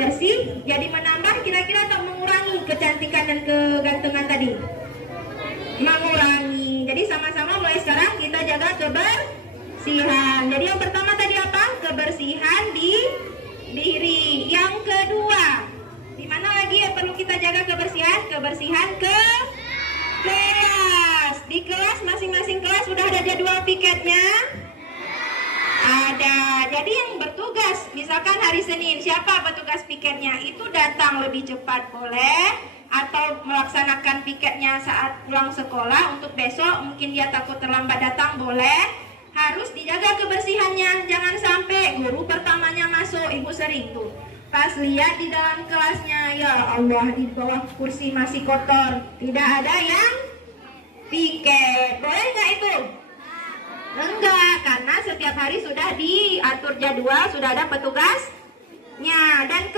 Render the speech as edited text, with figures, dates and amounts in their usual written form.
bersih, jadi menambah kira-kira atau mengurangi kecantikan dan kegantengan tadi? Mengurangi. Jadi sama-sama mulai sekarang kita jaga kebersihan. Jadi yang pertama tadi apa? Kebersihan di diri. Yang kedua, di mana lagi yang perlu kita jaga kebersihan? Kebersihan ke kelas. Di kelas masing-masing kelas sudah ada jadwal piketnya? Ada. Jadi yang bertugas, misalkan hari Senin, siapa petugas piketnya? Itu datang lebih cepat boleh, atau melaksanakan piketnya saat pulang sekolah untuk besok, mungkin dia takut terlambat datang boleh. Harus dijaga kebersihannya, jangan sampai guru pertamanya masuk, ibu sering tuh pas lihat di dalam kelasnya, ya Allah, di bawah kursi masih kotor, tidak ada yang piket. Boleh nggak itu? Enggak, karena setiap hari sudah diatur jadwal, sudah ada petugasnya. Dan